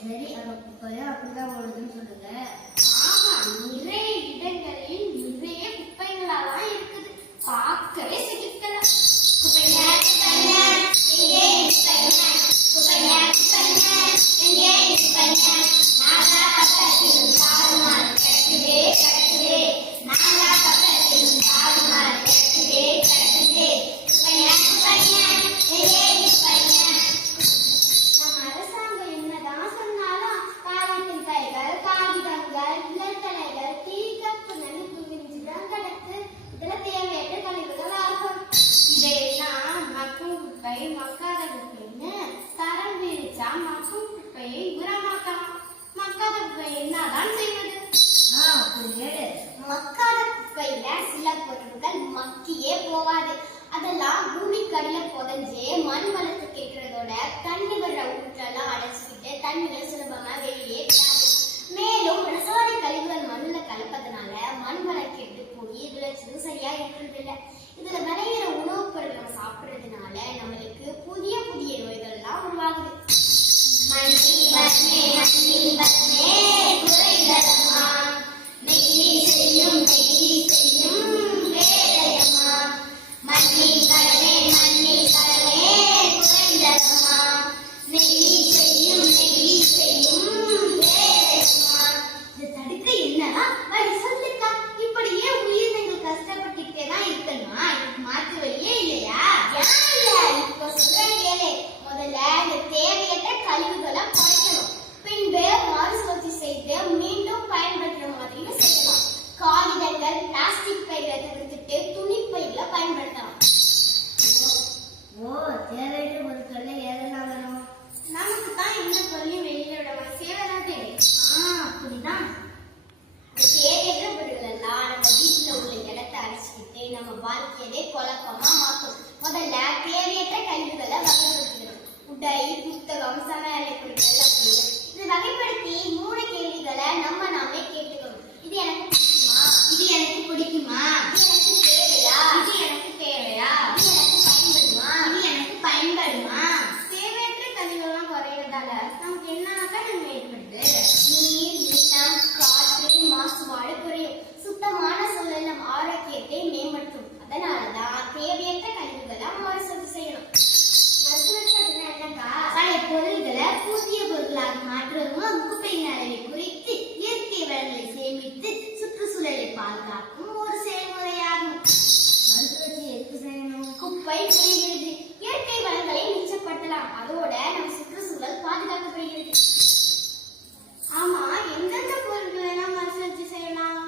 சரி அவ அப்படிதான் ஓடுதுன்னு சொல்லுங்க. ஆமா நிறைய இடங்களில் நிறைய குப்பைகளாலாம் இருக்குது. பார்க்கவே சிக்கிக்கல குப்பைங்க குப்பைங்க எங்கே குப்பைங்க குப்பைங்க குப்பைங்க எங்கே குப்பைங்க நான் என்னதான் செய்வது? மக்காத குப்பையில சில பொருட்கள் மக்கியே போவாது. அதெல்லாம் பூமி பூமிக்கடியில புதஞ்சு மண் வளர்த்து கேட்கறதோட தண்ணி வர்ற ஊற்றெல்லாம் அடைச்சிக்கிட்டு தண்ணியை சுலபமா வெளியே மேலும் ரசாயன கழிவுகள் மண்ணில் கலப்பதுனால மண் வளர்க்கெட்டு போய் இதுல சரியா இருக்கிறது இல்லை. இதுல விளைய அதோட நம்ம பாதுகாக்கப்படுகிறது. ஆமா எந்தெந்த பொருட்கள் எல்லாம் மனசு வச்சு செய்யலாம்?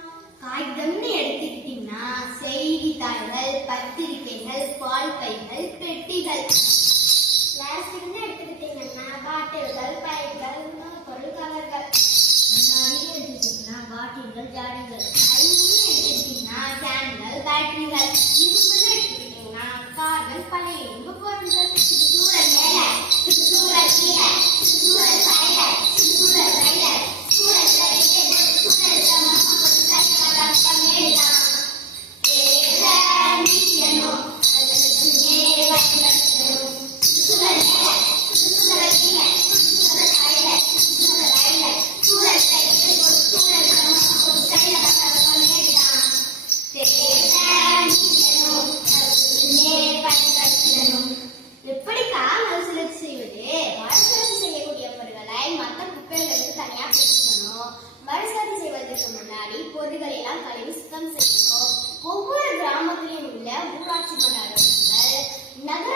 காகிதம்னு எடுத்துக்கிட்டீங்கன்னா செய்தித்தாள்கள் பத்திரிகைகள் பால் பைகள் பெட்டிகள் எடுத்துக்கிட்டீங்கன்னா பாட்டில்கள் பைகள் உணவு எடுத்துக்கிட்டீங்கன்னா பாட்டில்கள் ஜாடிகள். அலுமினியம் எடுத்துக்கிட்டீங்கன்னா கேன்கள் பேட்டரிகள். இரும்புன்னு எடுத்துக்கிட்டீங்கன்னா கார்கள் பழைய இரும்பு பரிசோதனை செய்வதற்கு முன்னாடி பொருட்களை எல்லாம் கழுவி சுத்தம் செய்யணும் ஒவ்வொரு கிராமத்திலும் உள்ள ஊராட்சி மன்ற நகர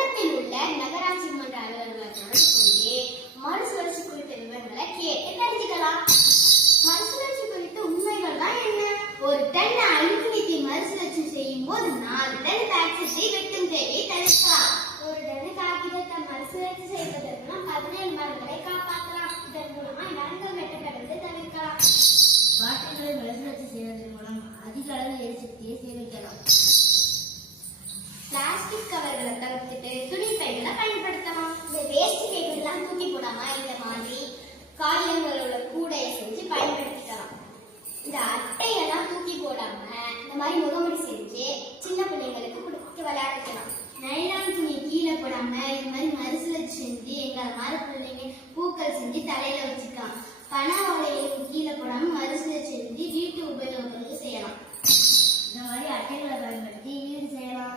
காகிதங்களோட கூடையை செஞ்சு பயன்படுத்திக்கலாம். இந்த அட்டையெல்லாம் தூக்கி போடாம இந்த மாதிரி முகமடி செஞ்சு சின்ன பிள்ளைங்களுக்கு கொடுத்து விளையாடிக்கலாம். நைலான் துணி கீழே போடாம இந்த மாதிரி மருசுல செஞ்சு எங்களை மாதிரி பிள்ளைங்க பூக்கள் செஞ்சு தலையில வச்சுக்கலாம். பண ஓலையும் கீழே போடாம மருசுல செஞ்சு வீட்டு உபயோகங்களுக்கு செய்யலாம். இந்த மாதிரி அட்டைகளை பயன்படுத்தி வீடு செய்யலாம்.